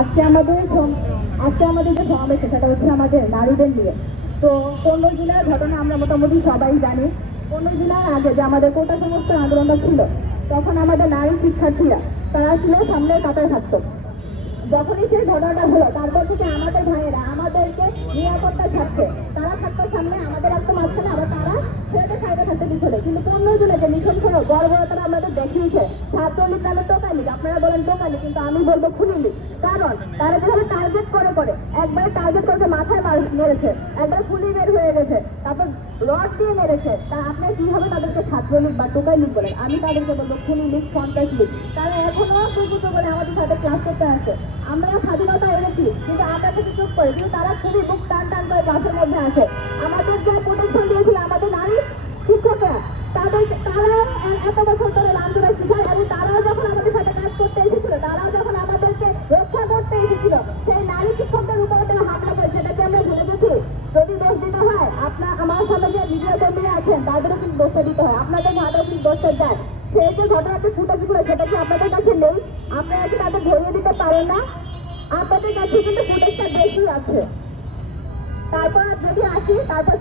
আজকে আমাদের আজকে আমাদের যে সমাবেশ সেটা হচ্ছে আমাদের নারীদের নিয়ে। তো 15 জুলাইয়ের ঘটনা আমরা মোটামুটি সবাই জানি। 15 জুলাইয়ের আগে যে আমাদের কোটা সমস্ত আন্দোলনটা ছিল, তখন আমাদের নারী শিক্ষার্থীরা তারা ছিল সামনের কাতারে থাকতো। যখনই সেই ঘটনাটা হলো, তারপর থেকে আমাদের ভাইয়েরা আমাদেরকে নিরাপত্তার স্বার্থে তারা থাকতো সামনে, আমাদের রাখতো মাঝখানে, আবার তারা ছেলেদের সাইডে থাকতে পিছনে। কিন্তু 15 জুলাই যে মিশন করো বর্বরতারা আমাদের দেখিয়েছে, ছাত্রলীগ নামে টোকালি, আপনারা বলেন টোকালি, কিন্তু আমি বলবো খুনিলি। কারণ তারা যেভাবে টার্গেট করে একবারে টার্গেট করে মাথায় মেরেছে, একবার ফুলি বের হয়ে গেছে, তারপর রড দিয়ে মেরেছে। তা আপনি কিভাবে তাদেরকে ছাত্রলীগ বা টোকাই লীগ বলেন? আমি তাদেরকে বলবো খুনি লীগ, সন্ত্রাস লীগ। তারা এখনো সুযোগ বলে আমাদের সাথে ক্লাস করতে আসে। আমরা স্বাধীনতা এনেছি, কিন্তু আমরা কাছে চুপ করে, কিন্তু তারা খুবই বুক টান টান করে ক্লাসের মধ্যে আসে। আমাদের যে প্রোটেকশন দিয়েছিল আমাদের নারী শিক্ষকরা, তারাও এত বছর ধরে লাঞ্ছনা শিখায়, এবং তারাও যখন আমাদের সাথে কাজ করতে এসেছিল, তারাও যখন আমাদেরকে রক্ষা করতে এসেছিল, সেই নারী শিক্ষকদের উপরে হামলা করে, সেটাকে আমরা ভুলে গেছি। যদি দোষ দিতে হয়, আমার সামনে যে মিডিয়া কর্মীরা আছেন তাদেরও কিন্তু দোষটা দিতে হয়, আপনাদের ঘাটেও কিন্তু দোষটা যায়। সেই যে ঘটনাতে ফুটেজগুলো, সেটা কি আপনাদের কাছে নেই? আপনারা কি তাদের ধরিয়ে দিতে পারেন না? আপনাদের কাছে কিন্তু ফুটেজটা বেশি আছে। তারপর যদি আসি, তারপর